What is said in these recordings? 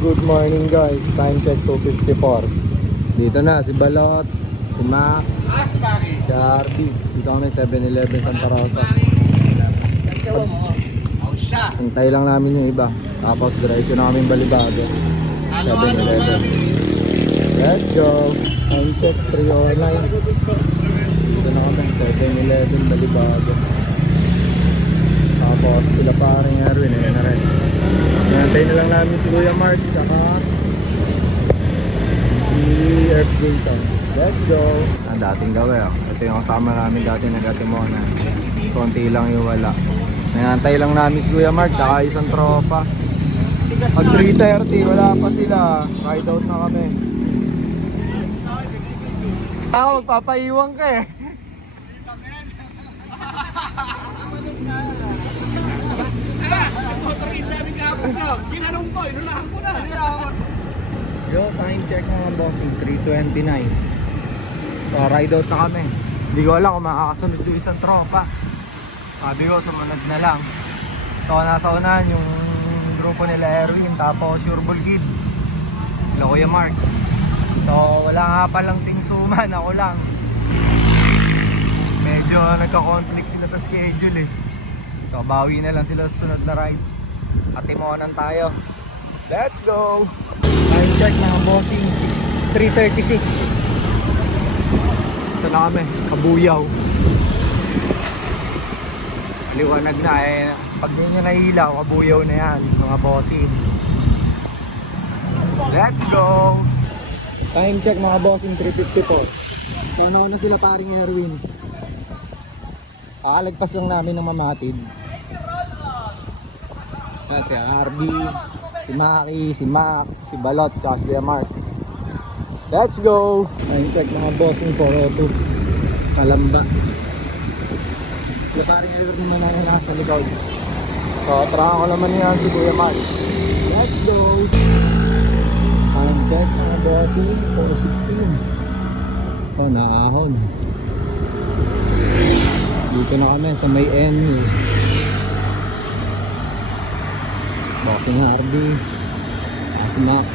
good morning guys. Time check 2:54. Dito na si Balot, si Mac, si Harvey. Dito kami 7-Eleven Santa Rosa. Hintay lang namin yung iba. Tapos diretso na kami Balibago. 7-Eleven. Let's go. Time check 3:09. Dito na kami 7-Eleven Balibago. Tapos sila paring Erwin na rin. Nantay na lang namin si Kuya Mark saka si Earth Jason. Let's go. Ang dating gawin. Ito yung kasama namin dati na Gatimona. Konti lang yung wala. Nantay lang namin si Kuya Mark saka isang tropa. Pag 3:30 wala pa sila. Ride out na kami. Ako magpapaiwan ka eh. Yo, time check mga bossing, 3:29. So ride out na kami. Hindi ko alam kung makakasunod yung isang tropa. Sabi ko sumunod na lang. So nasa unahan yung grupo nila Erwin, tapos Sureball Kid, sila Kuya Mark. So wala nga palang tingsuman, ako lang. Medyo nagka-conflict sila sa schedule eh. So bawi na lang sila sa sunod na ride. Atimonan tayo. Let's go! Time check mga bossing, 3:36. Ito na kami, Kabuyaw. Liwanag na eh. Pag di nyo nahilaw, Kabuyaw na yan mga bossing. Let's go! Time check mga bossing, 3:54. So nauna sila paring Erwin. Pakalagpas lang namin ng mamatid. Si Harvey, si Maki, si Mac, si Balot, at si Mark. Let's go! Time check mga bossing, 4:02. Kalamba. Paring Erwin naman na nasa likod. So tara ko naman yan si Kuya Mark. Let's go! Time check mga bossing, 4:16. Oh, naahon. Dito na kami sa may N. Bossing Harvey, si Mac.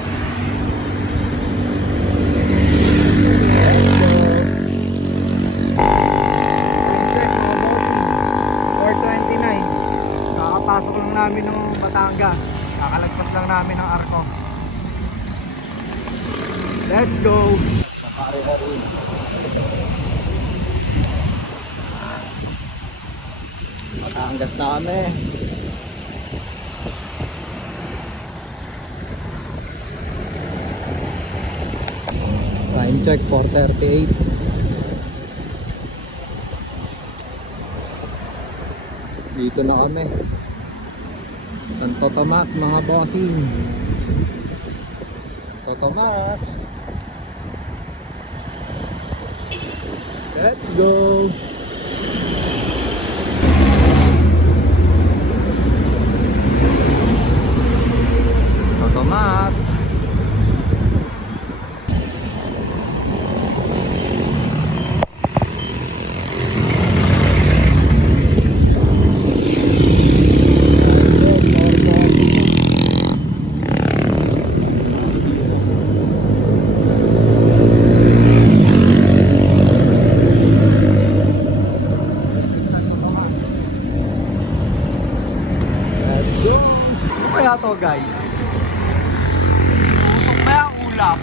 Kakapasok lang namin ng Batangas. Kakalagpas lang namin ng Arco. Let's go! Batangas na kami. Time check 4:38. Dito na kami Santo Tomas mga bossing. Santo Tomas. Let's go. Santo Tomas. Kaya to guys, usok na yung ulap.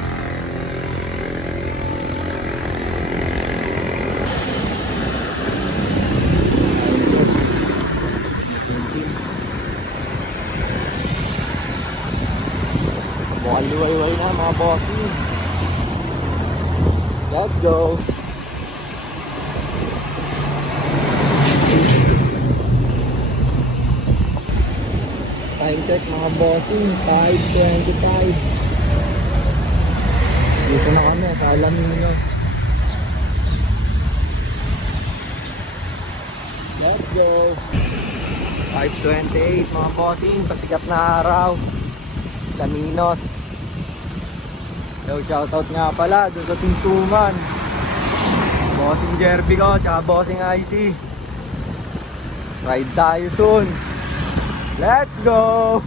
Mukhang liwayway na mga bossing. Let's go. Time check mga bossing, 5:25. Dito na kami sa Alaminos. Let's go. 5:28 mga bossing, pasikat na araw. Alaminos. So shoutout nga pala doon sa Tingsuman. Bossing Jerby ko, tsaka Bossing IC. Ride tayo soon. Let's go!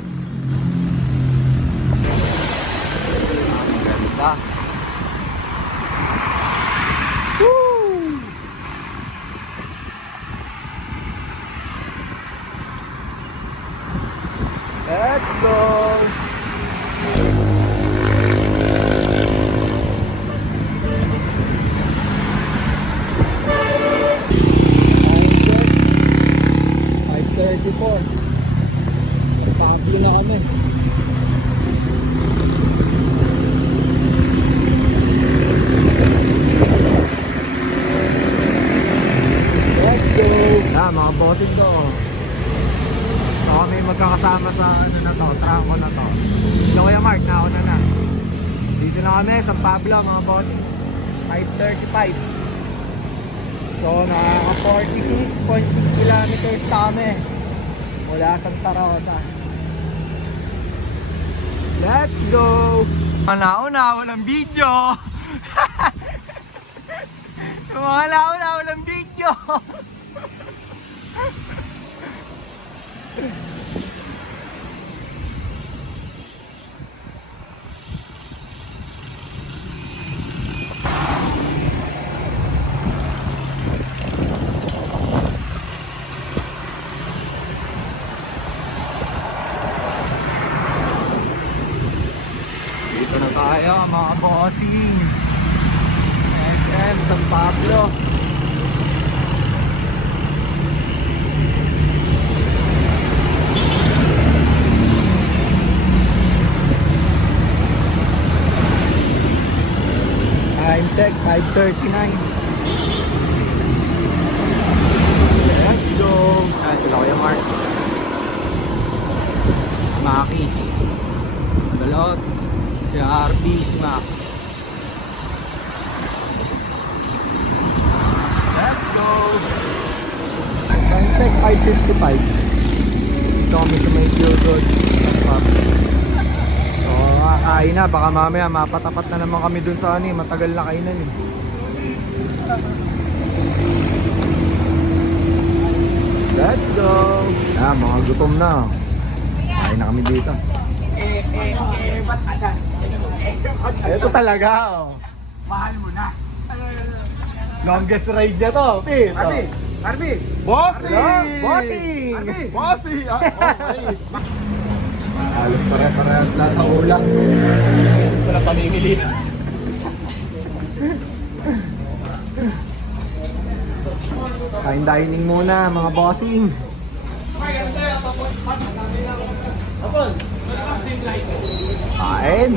ganda. Woo! Let's go! Pablo na kami. Let's go! Mga bossing ko. So kami magkakasama sa ano na to, trangko na to. Ito Kuya Mark, nauna na. Dito na kami, San Pablo mga bossing. 5:35. So nakaka 46.6 kilometers na kami mula Santa Rosa. Let's go! Nauna, walang video! Yung mga nauna, walang video! Dito na tayo mga bossing. SM San Pablo. Time check 5:39. Let's go. Sila Kuya Mark, Maki, Balot, si RB, si Mac. Let's go. Time check 5:55. Dito kami sa may Pure Road. So kakain na, baka mamaya mapatapat na naman kami dun sa ano eh, matagal na kainan eh. Let's go. Mga gutom na. Kain na kami dito. Ba't agad? Ito talaga oh. Mahal mo na. Longest ride niya to, Pete. Arby! Bossy! Bossing! Bossy! Okay. Halos pare-parehas lahat ang ulam. Wala pamimili. Fine dining muna mga bossing. Kain.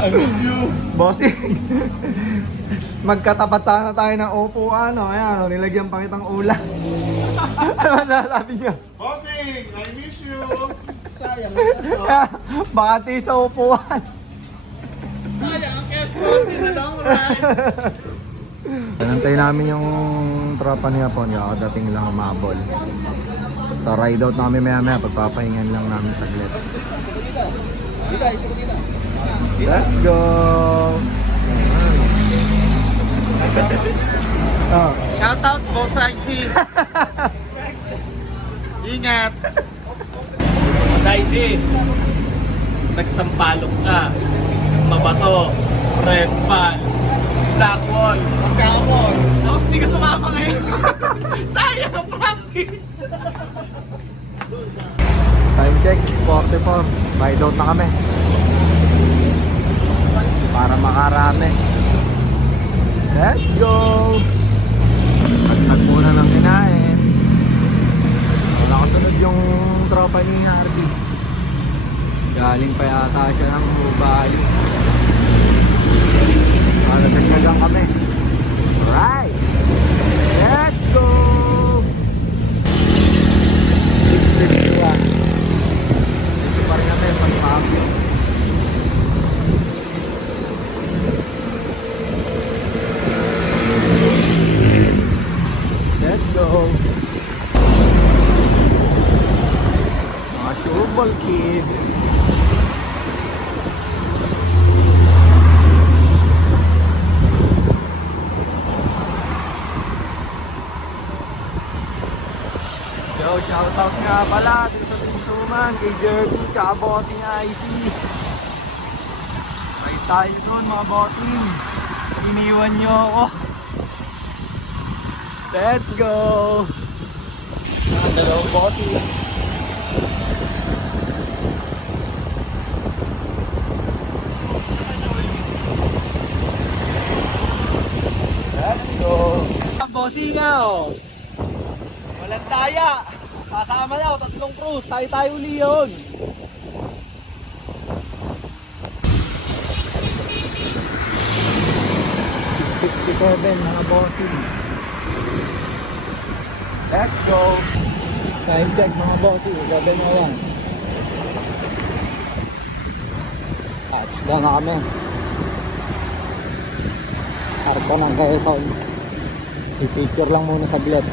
I miss you! Bossing. Magkatapat sana tayo ng upuan, no? Ayan, nilagyan pa kitang ulam. Ano masasabi niyo? Bossing! I miss you! Sayang. Bakati sa upuan. Sayang ang S40 sa long ride. Nanantay namin yung tropa ni Hapon, kakadating lang umabol. Sa ride out namin maya-maya, pagpapahingan lang namin saglit. Let's go! Oh. Shout out, Boss Icy. Ingat. Boss Icy, nagsampalok ka. Mabato, red ball, black wall, scamol. Tapos hindi ka sumama ngayon. Sayang ang practice. Time check, 6:44. Ride out na kami. Para makarami. Let's go! Pagtag muna ng kinain. Wala kasunod yung tropa ni Hardy. Galing pa yata siya ng Bali. Nagagnagang kami. Alright! Let's go! 6:51. Dito pa rin kami sa Pablo. Let's go! Mga showball kid. Yo, shoutout nga pala dito sa Tinsuman, kay Jerby, tsaka bossing IC. Right tayo soon mga bossing. Iniwan nyo ako. Let's go! Dalawang bossing. Let's go! Bossing nga oh! Walang daya. Kasama na, tatlong cruise. Tayo uli yun. mga bossing. Let's go. Time check mga bossing. 11:01. Touchdown na kami. Arko ng Quezon. I-picture lang muna saglit.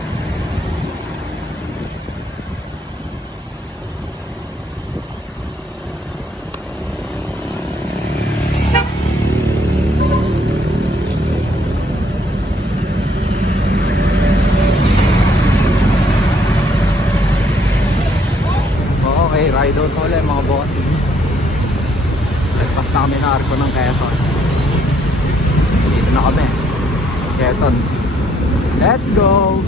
Okay, ride out ulit mga bossing. Pas na kami na Arco ng Quezon. Dito na kami, Quezon. Let's go!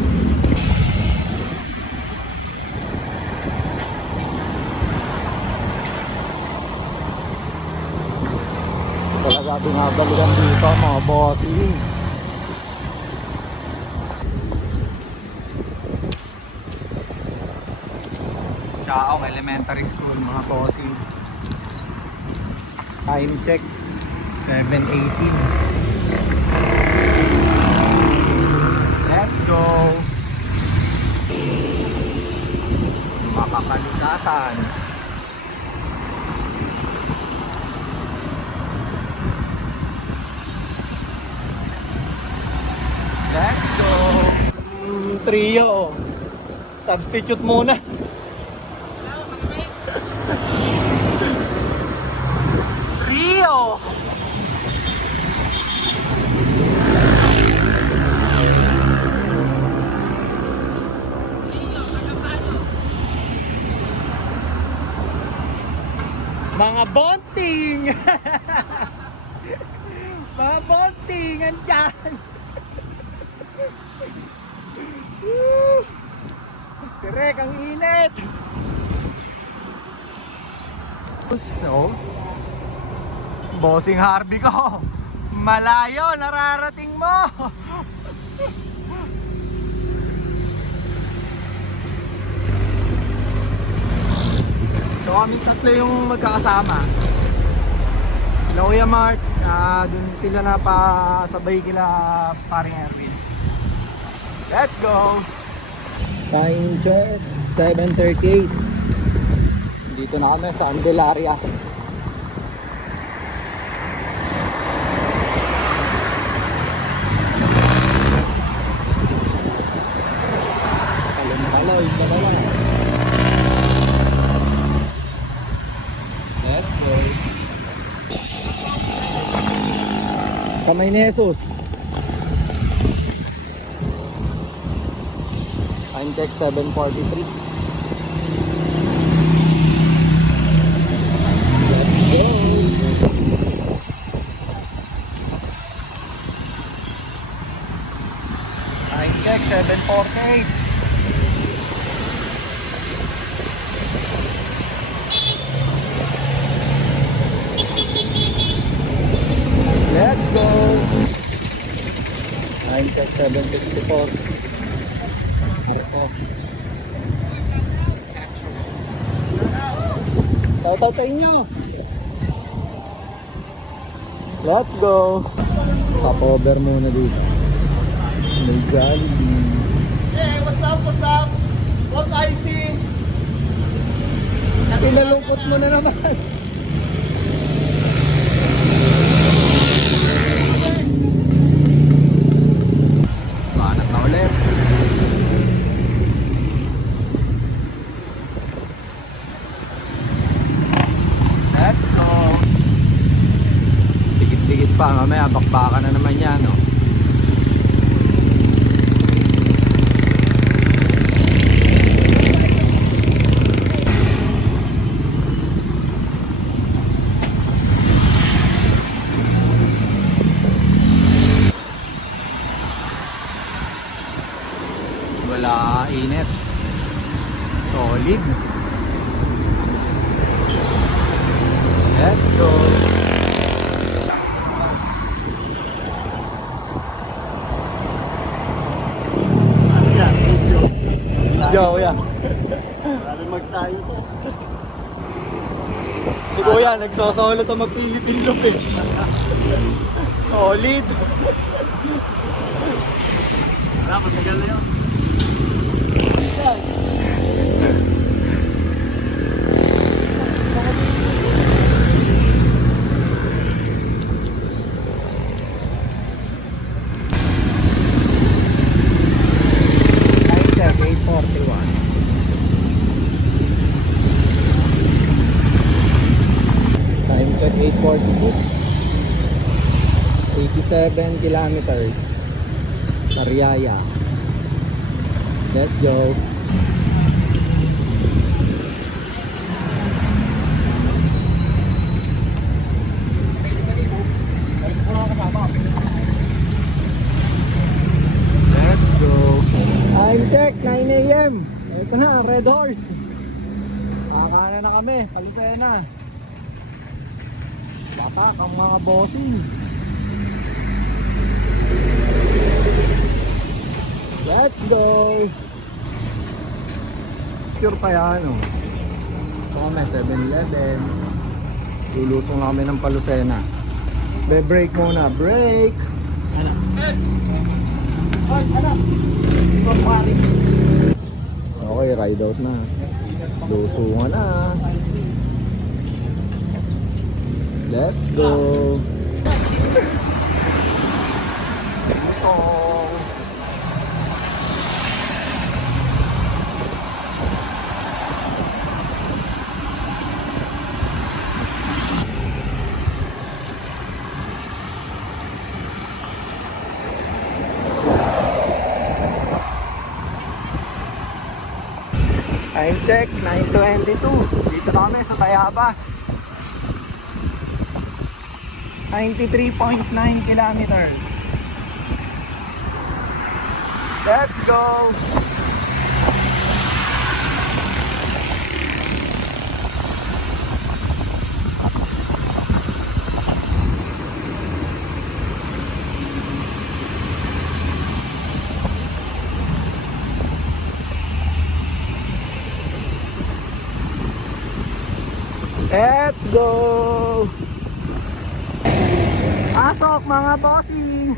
Talaga binabalikan dito mga bossing. Chaong Elementary School mga bossing. Time check 7:18. Let's go. Makakalikasan. Let's go. Trio. Substitute muna. Rio! Mga bonting! Mga bonting! Andyan! Direk, ang init! So, bossing Harvey ko, malayo, nararating mo. So kami tatlo yung magkakasama. Sila Kuya Mark, dun sila na pasabay kila paring Erwin. Let's go. Time check 7:38. Dito na kami sa Andelaria. Let's go. Sa may Jesus. Time check 7:43. Time check 7:48. Let's go. Time check 7:54. Shoutout sa inyo. Let's go. Stop-over muna dito. May Jollibee. Hey, what's up? What's up? What's IC? Pinalungkot mo na naman. Banat na ulit. Let's go. Dikit-dikit pa, mamaya bakbakan na naman yan, no? Solid. Let's go. Ano yan? Video. Yo, kuya. Marami magsayo to. Si kuya, nagsosolo to mag-Philippine loop eh. Solid. Wala, matagal na yun. Time check, 8:41. Time check, 8:46. 87 kilometers. Sariaya. Let's go. Let's go. Time check, 9 AM. Ito na, Red Horse. Makakanan na kami, Palusena. Batak ang mga bossing. Let's go. Pure pa yan, oh. Ito kami, 7-Eleven. Lulusong kami ng Palusena. Be-break muna, break. Anak. Hoy, anak. Ibang pari. Okay, ride out na. Lusungan na. Let's go. Lusong. Time check, 9:22. Dito na kami sa Tayabas. 93.9 kilometers. Let's go! Let's go! Pasok mga bossing!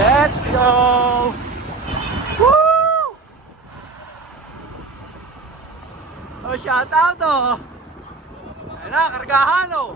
Let's go! Woo! Oh, shout out oh! Ayun na, kargahan oh!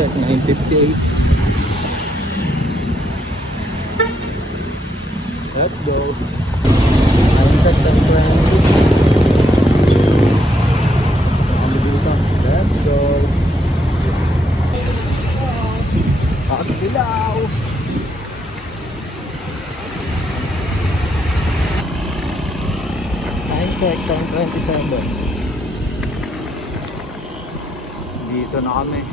Check 9:58. Let's go. Time check 10:20. Let's go. Pagdilaw. Time check 10:27. Dito na kami.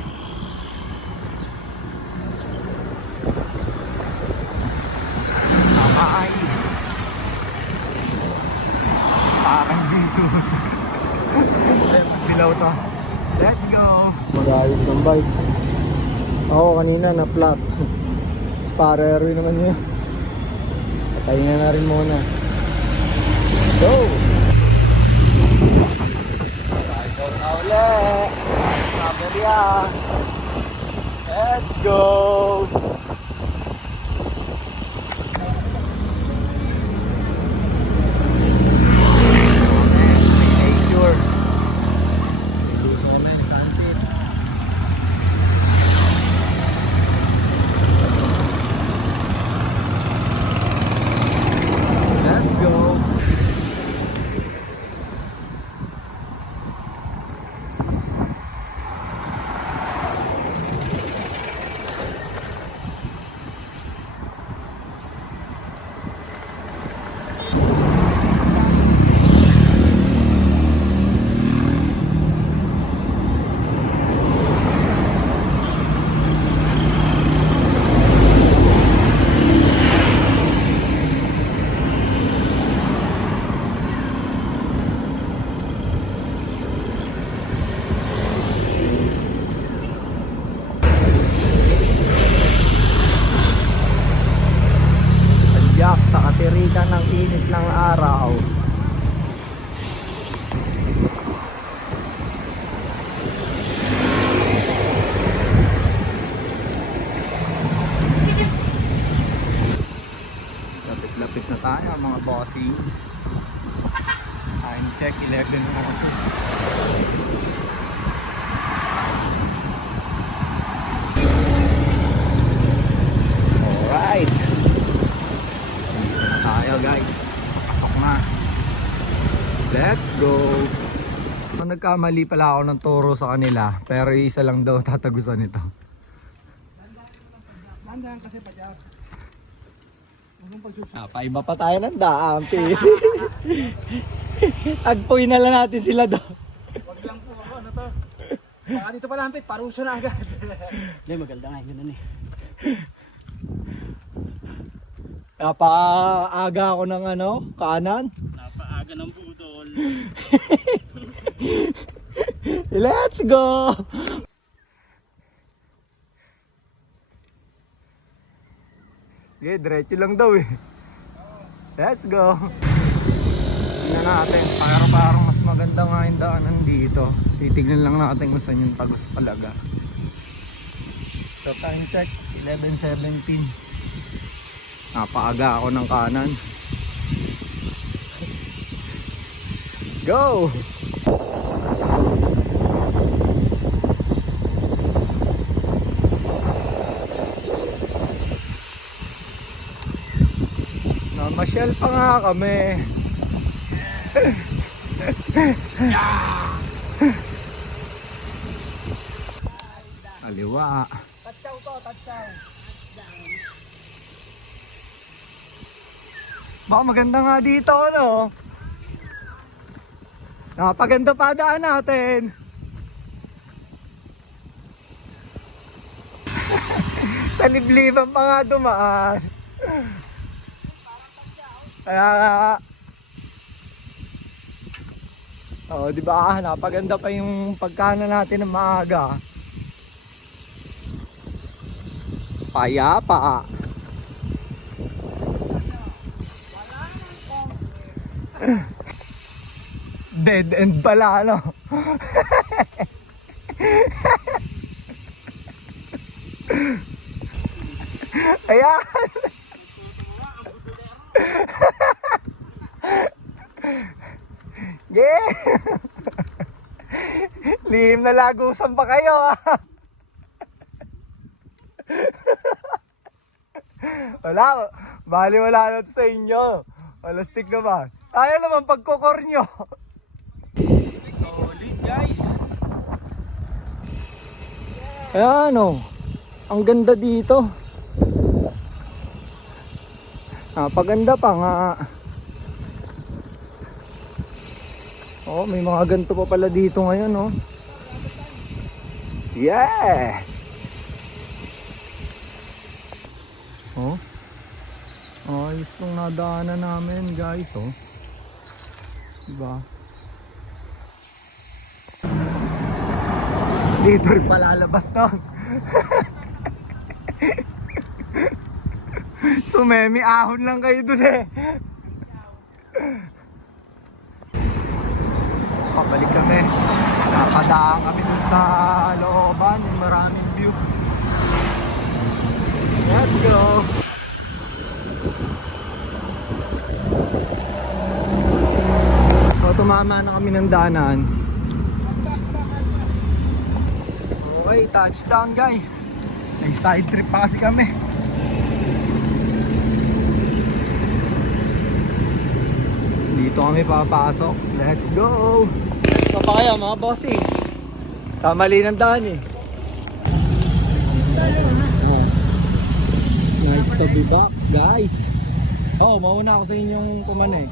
Ay, parang Jesus. Dilaw to. Let's go. Mag-ayos ng bike. Ako kanina na flat. Para Erwin naman yun. Patayin na rin muna. Go! Ride out na ulit. Saberya. Let's go! bossing. Time check, 11 na. Alright. Dito na tayo guys. Pasok na. Let's go. Nagkamali pala ako ng turo sa kanila. Pero isa lang daw tatagusan ito. Nandahan kasi pa dyan. Paiba pa tayo ng daan, please. Tagpuin na lang natin sila daw. Wag lang po ako, ano to? Baka dito pala hampit, parusa na agad. Hindi, maganda nga, yun eh. Napaaga ako ng ano, kanan. Napaaga ng budol. Let's go! Okay, diretso lang daw eh. Let's go! Tingnan natin, parang mas maganda nga yung daanan dito. Titignan lang natin kung saan yung Tagos Palaga. So time check, 11:17. Napaaga ako ng kanan. Go! Namasyal pa nga kami. Kaliwa. Tatsaw to, tatsaw. Baka maganda nga dito, ano? Napaganda pa daan natin. Sa libliban pa nga dumaan. Kaya nga. Oh, di ba? Napaganda pa yung pagkana natin ng maaga. Payapa. Dead end pala, ano? Ayan. Yeah. Lihim na lagusan pa kayo, ah. Wala, bali wala na to sa inyo. Walastik naman. Sayang naman pagkukor nyo. Solid guys. Ayan o. Ang ganda dito. Napaganda pa nga. Oh, may mga ganito pa pala dito ngayon, oh. Yeah. Oh. Ayos yung nadaanan namin, guys, oh. Diba? Dito rin palalabas nun. Sumemi ahon lang kayo dun eh. Pabalik kami. Napadaan kami dun sa looban. Yung maraming view. Let's go! So, tumama na kami ng daanan. Okay, touchdown guys. May side trip pa kasi kami. Dito kami papasok. Let's go! So pa kaya mga bossing? Kamali ng daan eh. Nice to be back guys. Oh, mauna ako sa inyong pumanay.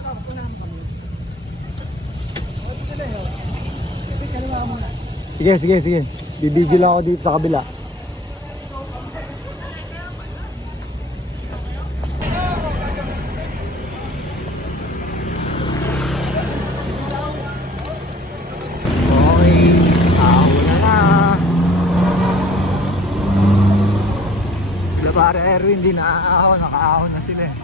Sige. Bibigil lang ako dito sa kabila. Okay, ahon na. Sila para Erwin, hindi nakaahon. Nakaahon na sila eh.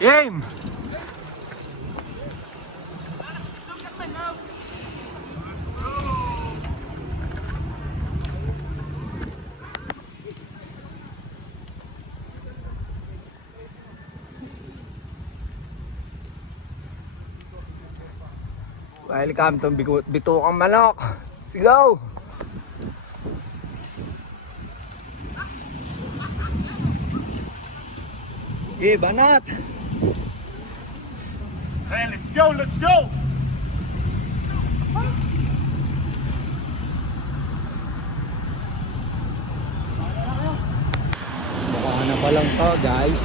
Game! Welcome to Bitukang Manok. Let's go! Okay, banat! Hey, let's go, let's go! Mukha na pa lang to, guys.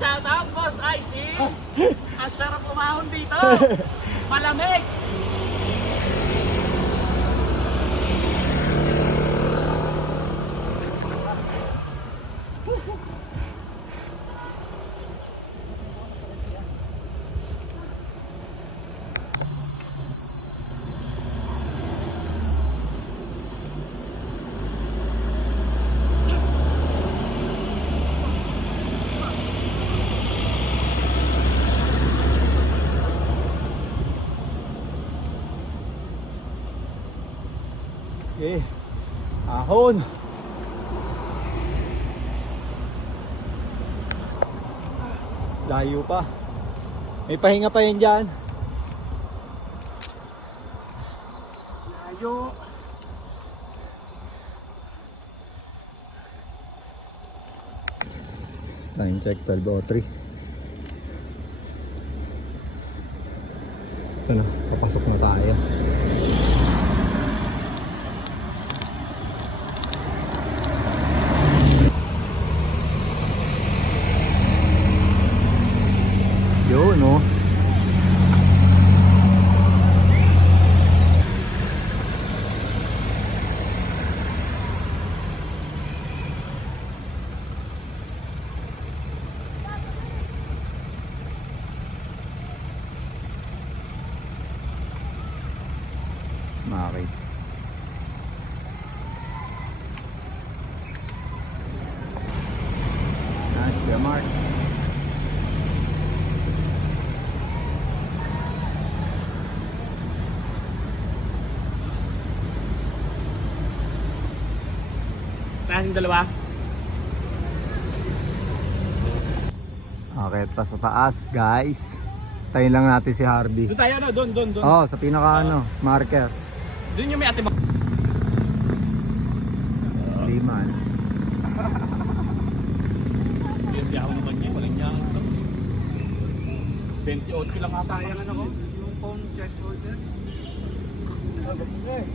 Shout out, Boss IC! Ang sarap umahon dito! Malamig! Okay, ahon. Layo pa. May pahinga pa yan dyan. Layo. Time check 12:03. Ito na, papasok na tayo. Yun, no? Smaki. Nice, Kuya Mark. Klaseng dalawa. Okay, pa sa taas, guys. Tayo lang natin si Harvey. Doon tayo, no? Doon. Oh, sa pinaka marker. Doon yung may ate ba? Liman. Hindi ako naman niya. Walang niya ako. 28 lang sayang ako. Yung phone chest holder.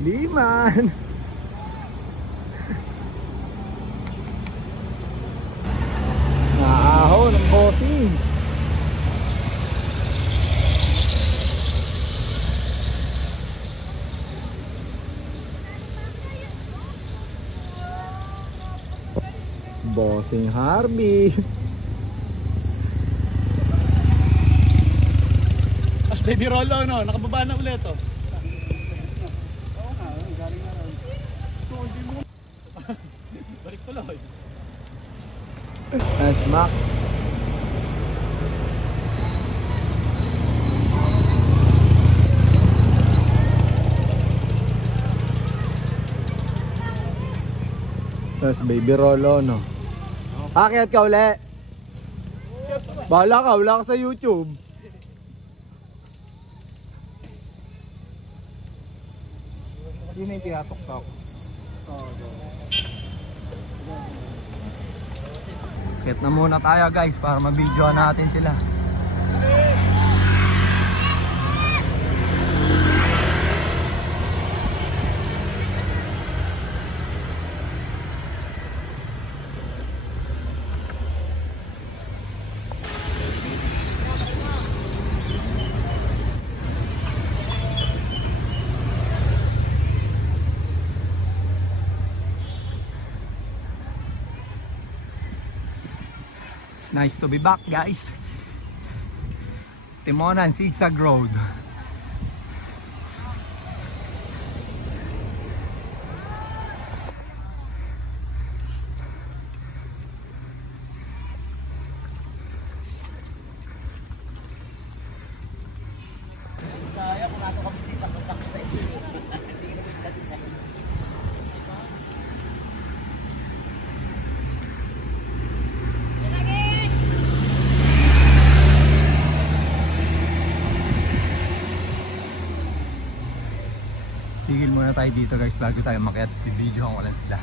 Liman. Naaho ng bossing. Bossing Harvey. As baby Rolo, no? Nakababa na ulit, oh. Balik tuloy. Nice, Mac. Nice, baby Rolo, no? Akyat ka uli. Bahala ka, wala ka sa YouTube. Yun na yung tinatok-tok. Kit na muna tayo, guys, para mabidyoan natin sila. It's nice to be back, guys. Timonan Zigzag Road. Tigil muna tayo dito guys bago tayo makiat. Video ko lang sila.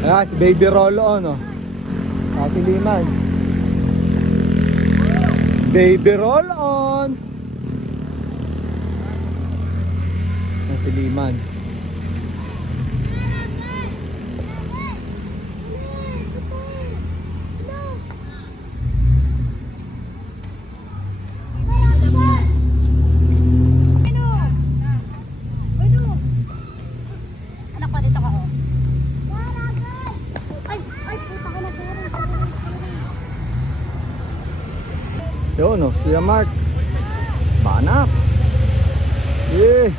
Ayan, si Baby Rolo no. Kasi liman. Baby roll on. Nasi liman. Anak ko, dito ka oh. Ay, puta ka na, sorry. Yun no, siya Mark. Banak. Yeah.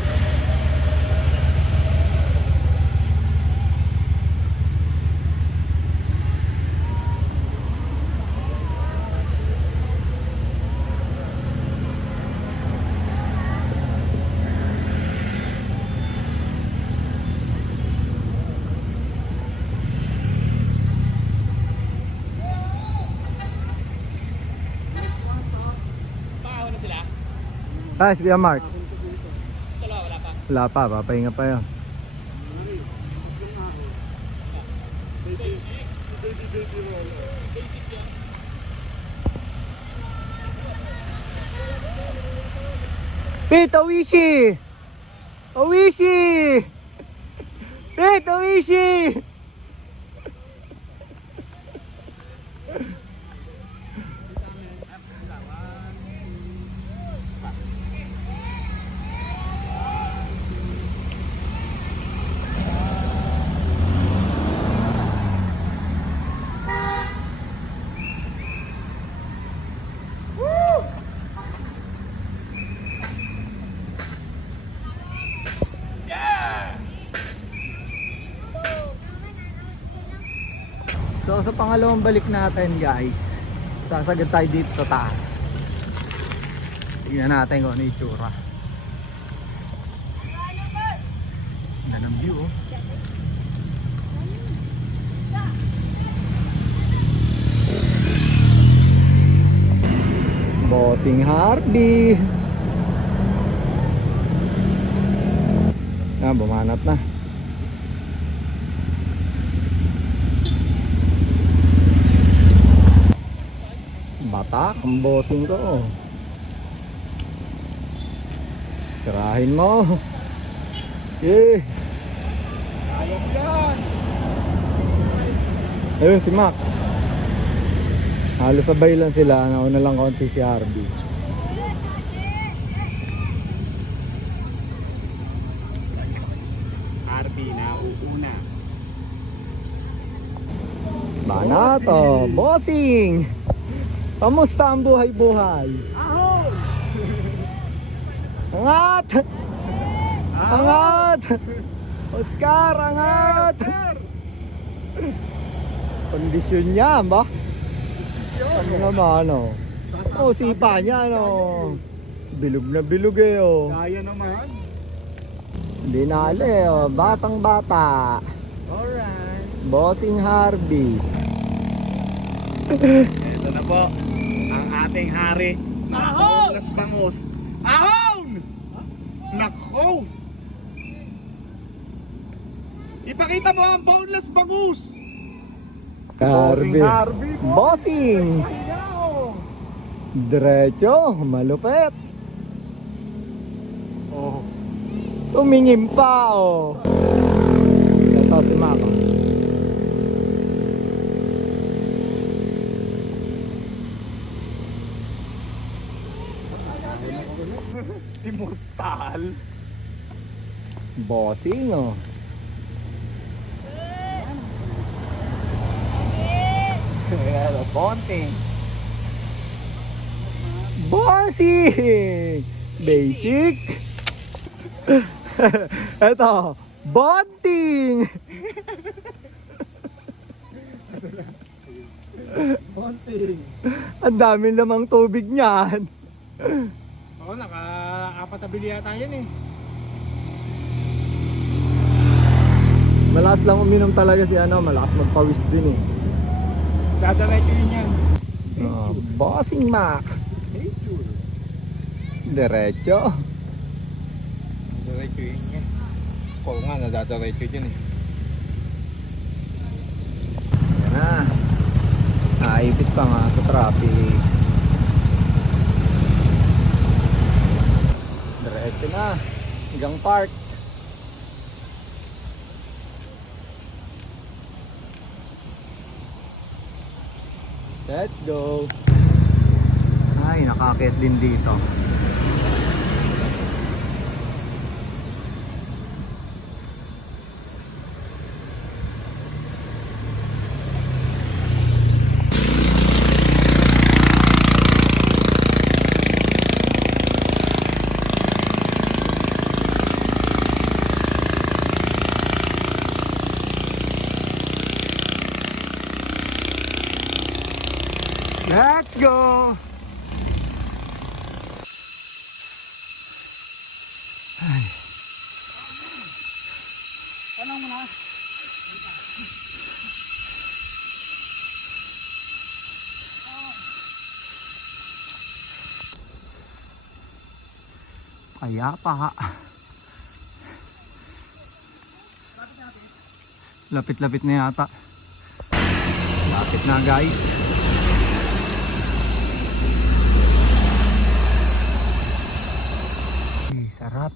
Paano na sila? Ah, si Kuya Mark. Dalawa, wala pa. Wala pa, papahinga pa yun. Pete, Owishi! Owishi! Pete, Owishi! So sa pangalawang balik natin guys, sasagad tayo dito sa taas. Tingnan natin kung ano yung itsura. Ganda ng view oh. Bossing Harvey. Bumanat na. Batak ang bossing ko. Sirahin mo. Yeah. Ayos yan. Ayun si Mac. Halos sabay lang sila. Nauna lang konti si Harvey. Harvey na uuna. Banat oh, bossing. Kamusta ang buhay-buhay? Ahon! Angat! Angat! Oscar, angat! Kondisyon niya ba? Ano naman ano? Oh, sipa niya ano. Bilog na bilog eh oh. Kaya naman. Hindi nali oh, batang bata. Alright. Bossing Harvey. Ito na po. Ang ating hari. Ahon! Las Bangos. Ahon! Nako! Ipakita mo ang boneless bangus! Harvey. Harvey po! Bossing. Ayaw! Diretso, malupit. Oh. Tumingin pa oh. Ito si Mako. Immortal! Bossing oh. Pero konting. Bossing! Basic. Ito, bonding. Konting. Ang daming lamang tubig niyan. Oo, naka-apat na bili yata yan eh. malakas lang uminom talaga si ano, malakas magpawis din eh. Dadaretso yun yan. Oh, Bossing Mac. Diretso. Dadaretso yun yan. Oo nga, nadadaretso yun eh. Yan na. Naipit pa nga sa traffic. Diretso na. Hanggang park. Let's go. Ay, nakakit din dito. Let's go! Ay. Tanong mo na. Kaya pa. Lapit-lapit na yata. Lapit na guys. Sarap.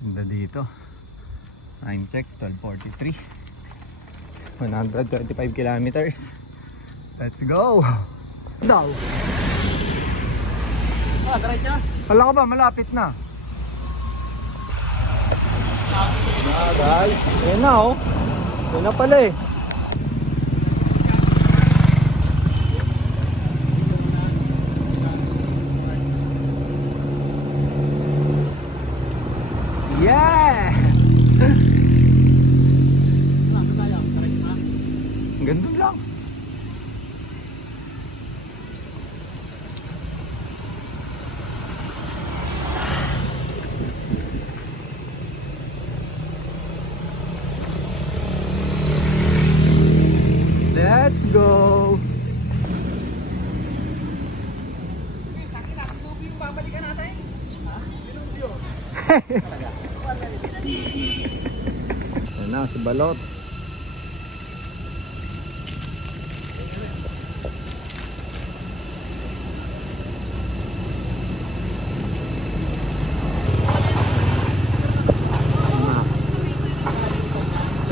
Ganda dito. Time check, 12:43. 125 kilometers. Let's go! Daw. Diretso. Kala ko ba malapit na? Guys, ayun na oh. Ayun na pala eh. Yeah! Ganda lang. Let's go! Babalikan natin. Ayan na, si Balot.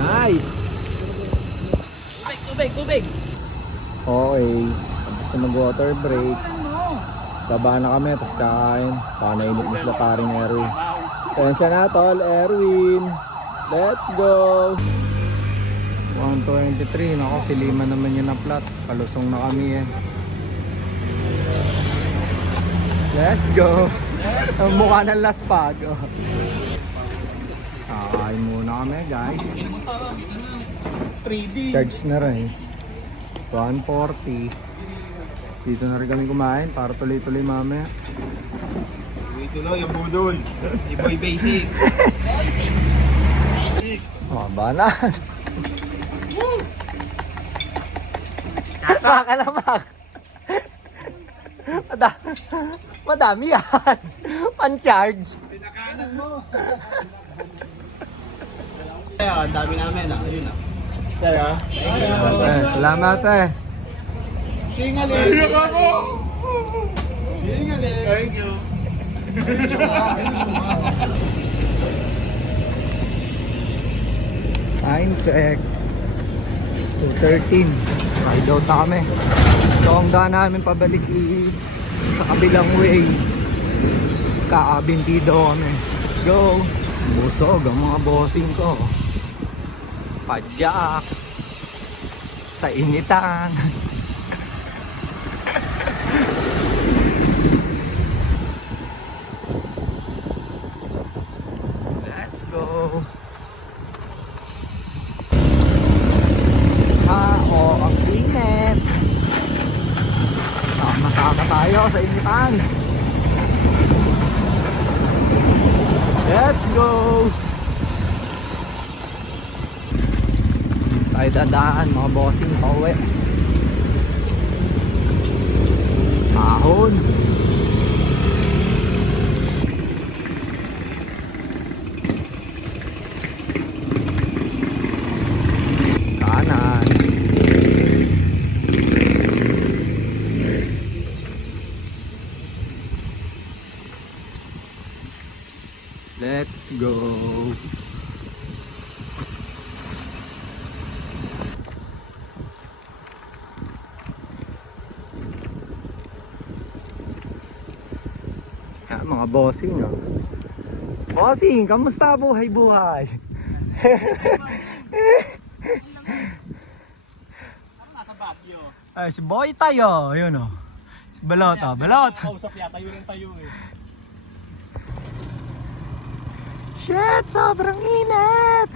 Nice! Tubig. Okay, tapos na mag-water break. Baba na kami, tapos kakain. Baka nainip na sila paring Erwin. Tensya na tol, Erwin. Let's go! 123, nako, silima naman yun na plat. Palusong na kami eh. Let's go! Ang mukha ng laspag. Kakain muna kami guys. 3D. Charge na rin. 140. Dito na rin kami kumain para tuloy-tuloy mamaya. Tuloy ang budol. Iboy basic. Oh, banan. Makakalamak. Madami yan. Pan-charge. Pinakanan mo. Ang dami namin. Ayun na. Salamat eh. Singaling. Iyak ako! Singaling. Thank you. Time check. 2:13. Ride out na kami. So ang daan namin pabalik is sa kabilang way. Kaabintido kami. Let's go. Busog ang mga bossing ko. Padyak. Sa initan. Let's go. Ang init. Masama tayo sa initan. Let's go. Ay dadaan mga bossing, pauwi. Ahon. Kanan. Let's go. Yan, mga bossing, oh. Bossing, kamusta buhay-buhay? Nasa Baguio. Ay, si Boy tayo, yun oh. Si Balota, Balota. Kausap yata, tayo rin tayo eh. Shit, sobrang init!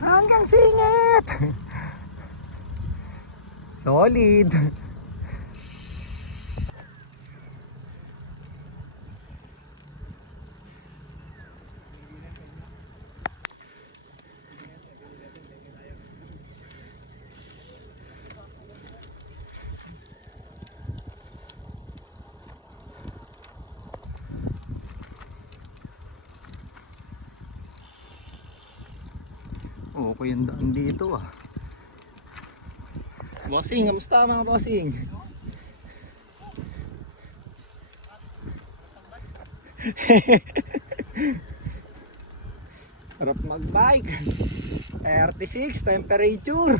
Hanggang singit! Solid! Okay yung daan dito ah. Bossing, kamusta mga bossing? Sarap magbike. 36 temperature.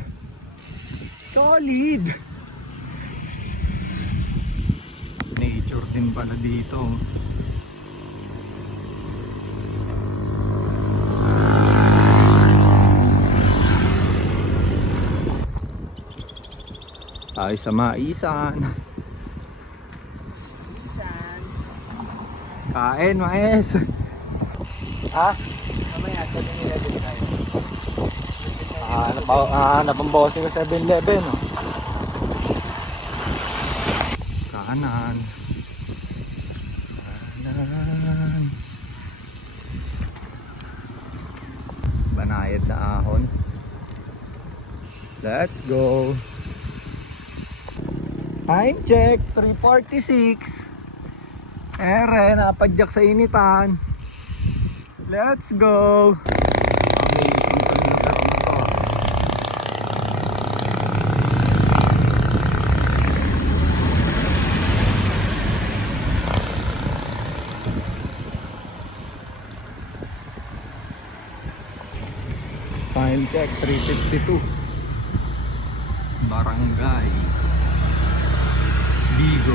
Solid. Nature din pala dito. Tayo sa Maisan. Kain, mais. Ha? Mamaya, sa nila din tayo. Hanap ang bossing ko 7-Eleven. Oh. Kanan. Kanan. Banayad na ahon. Let's go. Time check, 3:46. Ere, napadyak sa initan. Let's go. Amazing to lugar na to. Time check, 3:52. Barangay Bigo.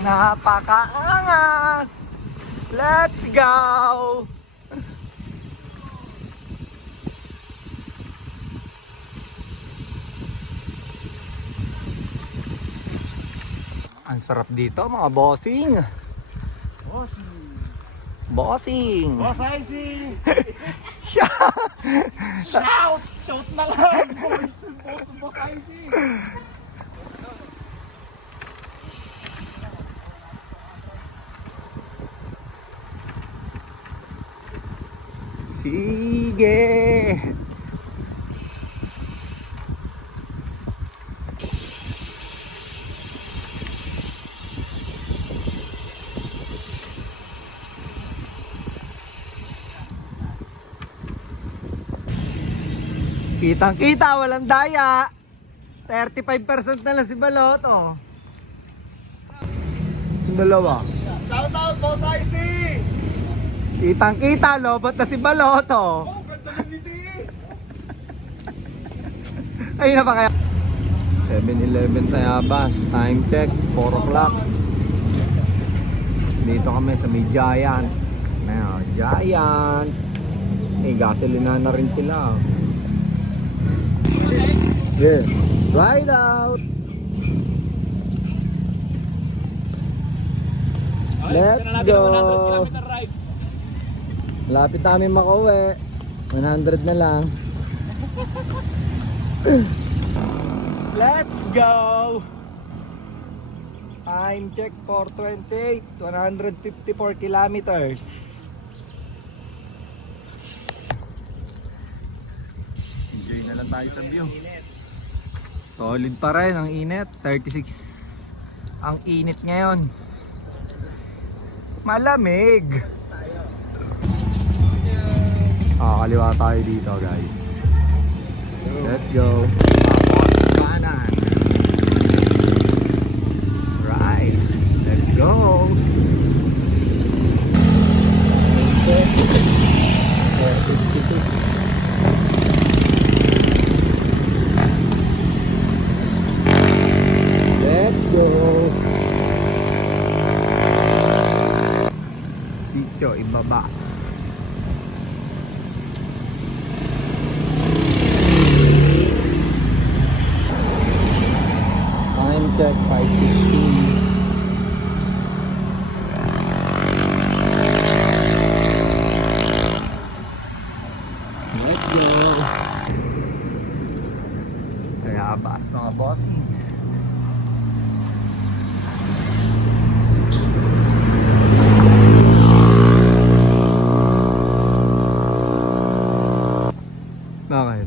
Napakaangas! Let's go! Ang sarap dito mga bossing. Bossing. Boss Icing! Shout! Shout na lang! Boss Icing! Sige! Kitang-kita, walang daya. 35% na lang si Baloto. Yung dalawa. Shout out, Boss Icing! Kitang-kita, lobot na si Baloto. Oh, ganda ng ngiti! Ayun na pa kaya. 7-Eleven Tayabas. Time check, 4 o'clock. Dito kami sa may Giant. Ayan, Giant. Eh, gasolina na rin sila. Yeah. Ride out. Let's go. Lapit namin makauwi. 100 na lang. Let's go. Time check 4:28, 154 kilometers. Enjoy na lang tayo sa view. Solid pa rin ang init, 36 ang init ngayon. Malamig. Kaliwa tayo dito guys. Let's go. Tapos kanan. Right. Let's go. Let's go. Sitio ibaba. Time check 5:15. Let's go. Kaya abas mga bossing. Bakit?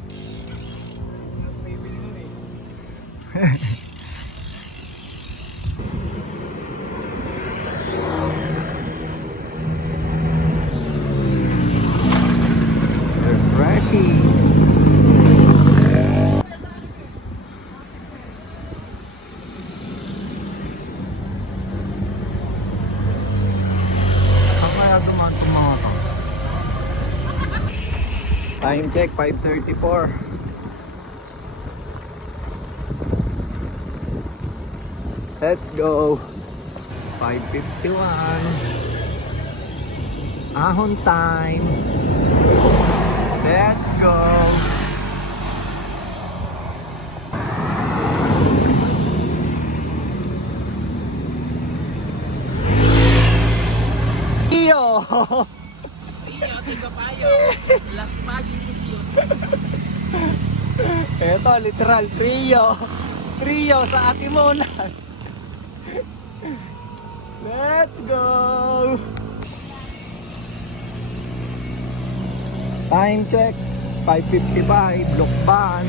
Refreshing. Saan kaya dumaan itong mga to? Time check 5:34. Let's go. 5:51. Ahon time. Let's go. Iyo. Las Maginicios. Eto, literal, trio. Trio sa Atimunan. Let's go. Time check 5:55, Lukban.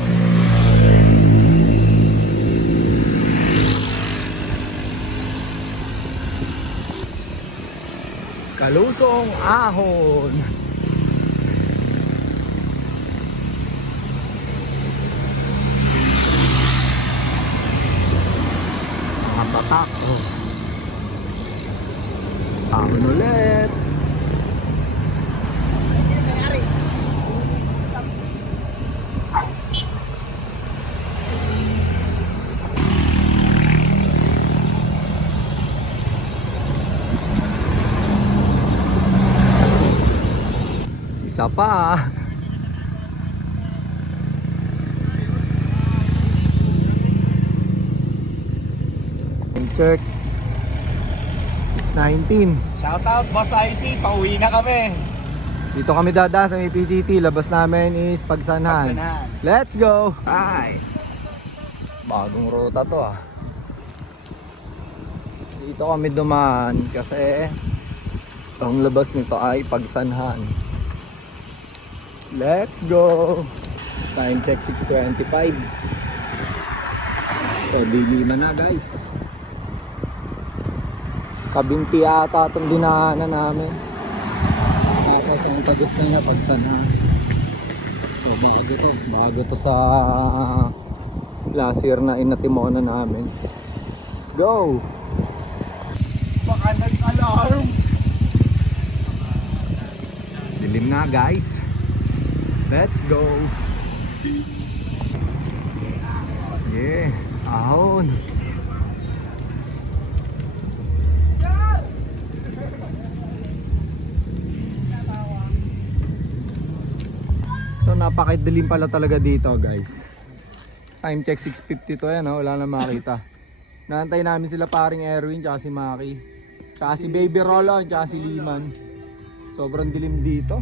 Kalusong Ahon. Mga batak, oh. Ahon ulit. Isa pa. Check 6:19. Shoutout, Boss IC. Pauwi na kami. Dito kami dadaan sa may PTT. Labas namin is Pagsanhan. Pagsanhan. Let's go. Ay. Bagong ruta to ah. Dito kami dumaan kasi ang labas nito ay Pagsanhan. Let's go. Time check 6:25. So dilima na guys. Kabinti ata itong dinaanan namin. Tapos ang tagos na niya Pagsanhan. So bago to sa last year na inatimonan namin. Let's go. Baka nag-alarm. Dilim na guys. Let's go. Yeah, ahon. So napakadilim pala talaga dito guys. Time check 6:52 yan, oh. Wala na makita. Naantay namin sila paring Erwin tsaka si Maki. Tsaka si Baby Rolo tsaka si Liman. Sobrang dilim dito.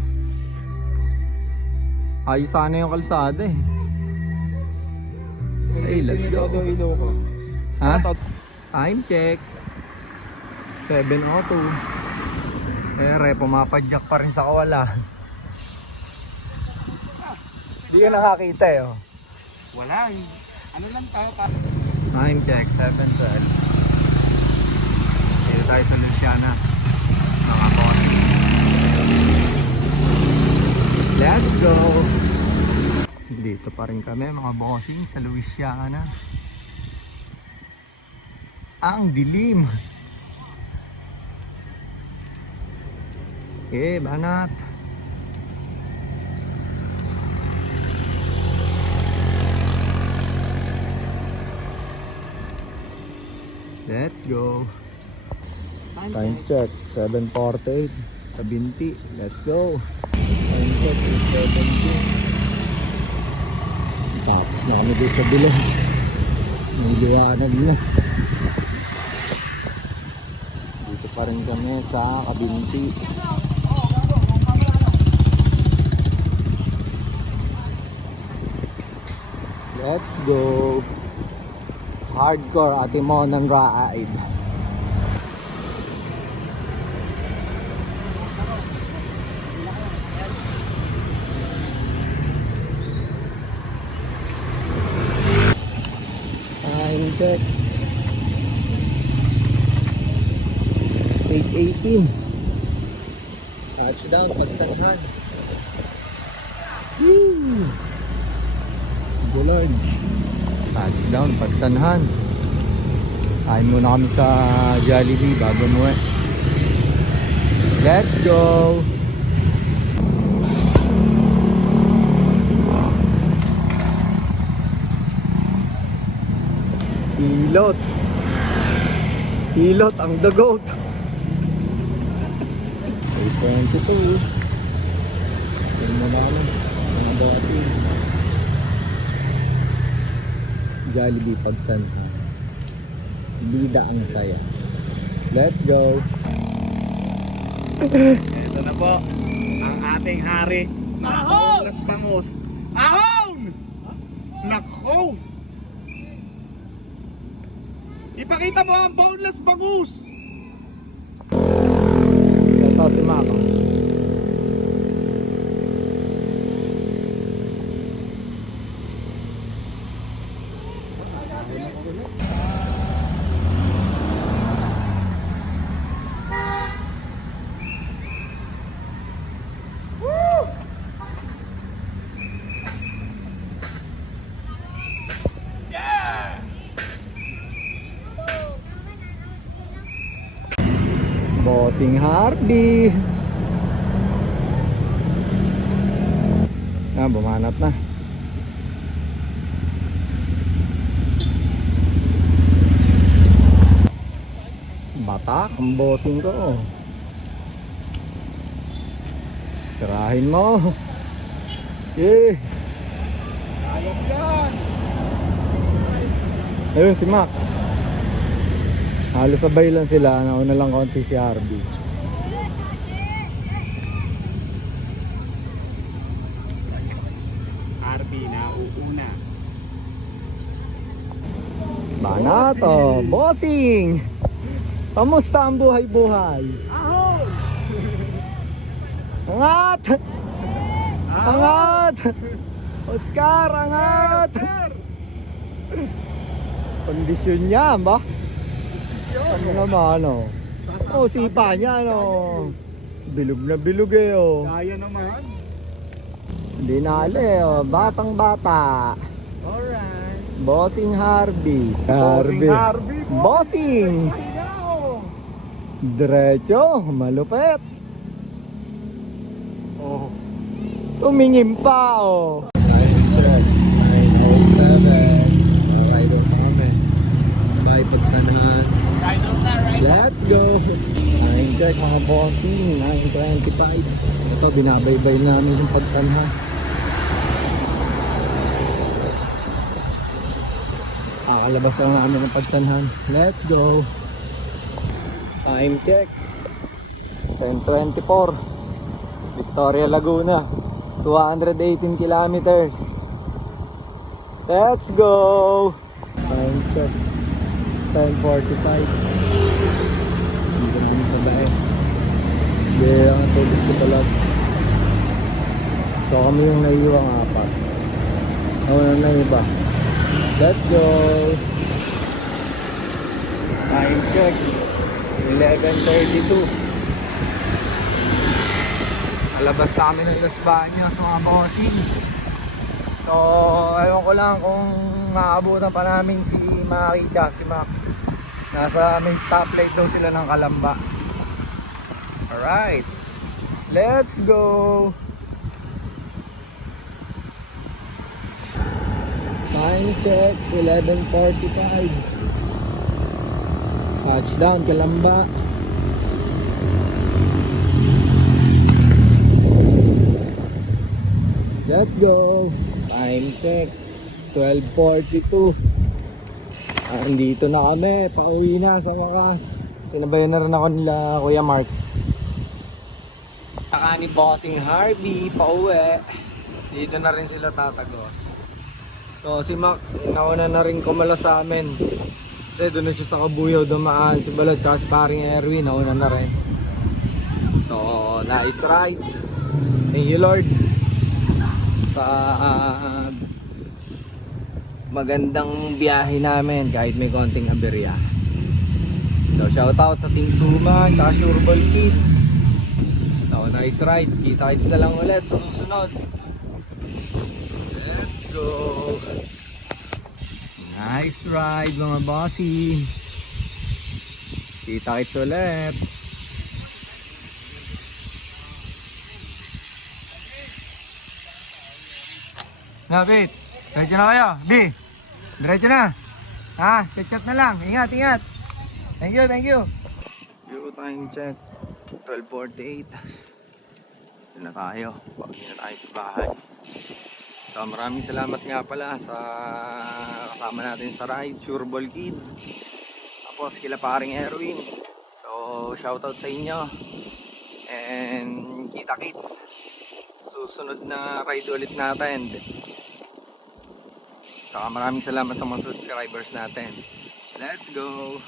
Ayos sana yung kalsada eh. Hey, let's go. Ha? Time check. 7:02. Pumapadyak pa rin sa kawalan. Hindi ka nakakita eh. Oh. Wala eh. Ano lang tayo pa? Time check, 7:12. Dito tayo sa Luciana. Nakapon. Let's go! Dito pa rin kami mga bossing sa Luciana. Ang dilim! Okay, banat! Let's go! Time check, 7:48. Sa Binti, let's go! Time check, 7:20. Tapos na kami dito sa bilog. May liwanag na. Dito pa rin kami sa Kabinti. Let's go! Hardcore Atimon ng ride. Time check. 8:18. Touchdown Pagsanhan. Woo! Bulan. Touchdown Pagsanhan. Kain muna kami sa Jollibee bago umuwi. Let's go! Hilot. Hilot ang the goat. 8:22. Ito na naman. Mga dati. Jollibee Pagsanhan. Bida ang saya. Let's go. Ito na po. Ang ating hari. Ahon! Las Bangus. Ahon! Nako! Ipakita mo ang boneless bangus! Ito si Mama. Bossing Hardy. Bumanat na. Batak ang bossing ko. Sirahin mo. Yeah. Ayos yan! Ayun si Mac. Halos sabay lang sila, nauna lang konti si Harvey. RB na uuna. Banat oh, bossing! Kamusta ang buhay-buhay? Ahon! Angat! Angat! Oscar, angat! Kondisyon niya ba? Ano naman ano? Oh, sipa niya ano? Bilog na bilog eh oh. Kaya naman. Hindi nali oh, batang bata. Alright. Bossing Harvey. Harvey po. Bossing! Ayaw! Diretso, malupit. Oh. Tumingin pa oh. 9:07. Rider pa kami. Bye Pagsanhan. Let's go. Time check mga bossing. 9:25. Ito binabaybay namin yung Pagsanhan. Kakalabas lang namin ng Pagsanhan. Let's go. Time check 10:24. Victoria Laguna, 218 kilometers. Let's go. Time check 10:45. Hindi ko namin sabay. Hindi, ang tulog ko pala. So kami yung naiiwang apat. Na iba. Let's go! Time check. 11:32. Alabas na kami ng Los Baños mga bossing. So, ewan ko lang kung maabutan pa namin si Maki tsaka si Mac. Nasa main stoplight daw sila ng Kalamba. Alright. Let's go! Time check, 11:45. Touchdown, Kalamba. Let's go! Time check, 12:42. Andito na kami, pauwi na sa wakas. Sinabayan na rin ako nila Kuya Mark. Saka ni Bossing Harvey, pauwi. Dito na rin sila tatagos. So si Mac, nauna na rin kumala sa amin. Kasi doon na siya sa Kabuyaw dumaan. Si Balot saka si paring Erwin, nauna na rin. So nice ride. Thank you Lord sa magandang biyahe namin kahit may konting aberya. So shoutout sa Team Suma at Sureball Kid. So nice ride. Kita-kits na lang ulit sa susunod. Let's go. Nice ride mga bossy. Kita-kits ulit. Napit, diretso na kayo. B, diretso na. Ha, chat na lang. Ingat, ingat. Thank you, thank you. Euro time check, 12:48. Ito na tayo. Pauwi na tayo sa bahay. So maraming salamat nga pala sa kasama natin sa ride, Sureball Kid. Tapos kila paring Erwin. So shoutout sa inyo. And kita kits. Susunod na ride ulit natin. Saka maraming salamat sa mga subscribers natin. Let's go!